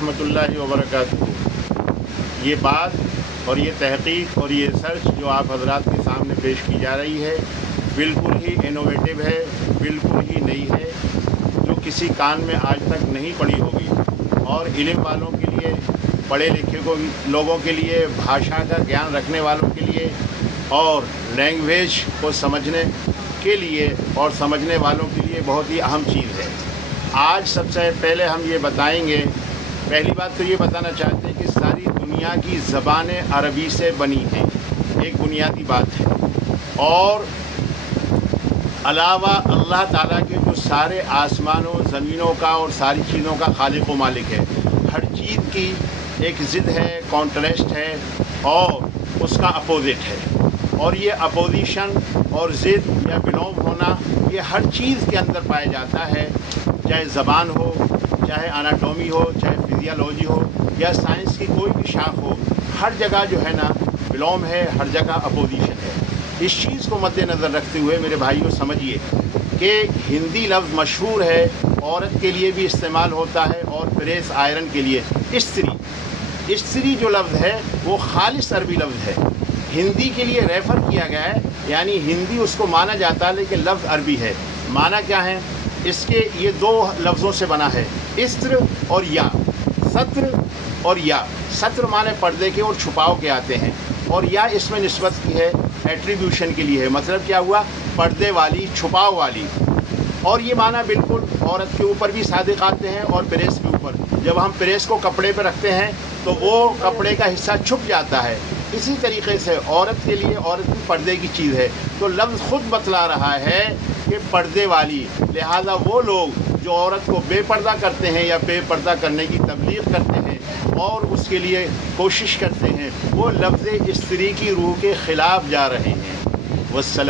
वरहमतुल्लाहि वबरकातुहू। ये बात और ये तहक़ीक़ और ये रिसर्च जो आप हज़रात के सामने पेश की जा रही है बिल्कुल ही इनोवेटिव है, बिल्कुल ही नई है, जो किसी कान में आज तक नहीं पड़ी होगी। और इल्म वालों के लिए, पढ़े लिखे लोगों के लिए, भाषा का ज्ञान रखने वालों के लिए और लैंग्वेज को समझने के लिए और समझने वालों के लिए बहुत ही अहम चीज़ है। आज सबसे पहले हम ये बताएंगे, पहली बात तो ये बताना चाहते हैं कि सारी दुनिया की ज़बानें अरबी से बनी हैं, एक बुनियादी बात है। और अलावा अल्लाह ताला के जो सारे आसमानों ज़मीनों का और सारी चीज़ों का खालिक व मालिक है, हर चीज़ की एक ज़िद है, कॉन्ट्रास्ट है और उसका अपोजिट है। और ये अपोजिशन और ज़िद या विलोम होना ये हर चीज़ के अंदर पाया जाता है, चाहे ज़बान हो, चाहे एनाटॉमी हो, चाहे फिजियोलॉजी हो या साइंस की कोई भी शाख हो, हर जगह जो है ना विलोम है, हर जगह अपोजिशन है। इस चीज़ को मद्देनज़र रखते हुए मेरे भाइयों समझिए कि हिंदी लफ्ज़ मशहूर है, औरत के लिए भी इस्तेमाल होता है और प्रेस आयरन के लिए स्त्री जो लफ्ज़ है वो खालिस अरबी लफ्ज़ है, हिंदी के लिए रेफ़र किया गया है, यानी हिंदी उसको माना जाता है लेकिन लफ्ज़ अरबी है। माना क्या है इसके? ये दो लफ्ज़ों से बना है, इस्त्र और या, सत्र और या। सत्र माने पर्दे के और छुपाव के आते हैं, और या इसमें निस्बत की है एट्रीब्यूशन के लिए है, मतलब क्या हुआ, पर्दे वाली, छुपाव वाली। और ये माना बिल्कुल औरत के ऊपर भी सादिक आते हैं और प्रेस के ऊपर। जब हम प्रेस को कपड़े पर रखते हैं तो वो कपड़े का हिस्सा छुप जाता है। इसी तरीके से औरत के लिए, औरत भी पर्दे की चीज़ है, तो लफ्ज़ खुद बतला रहा है कि पर्दे वाली। लिहाजा वो लोग जो औरत को बेपर्दा करते हैं या बेपर्दा करने की तबलीग करते हैं और उसके लिए कोशिश करते हैं, वो लफ्ज़ स्त्री की रूह के ख़िलाफ़ जा रहे हैं। वस्सलाम।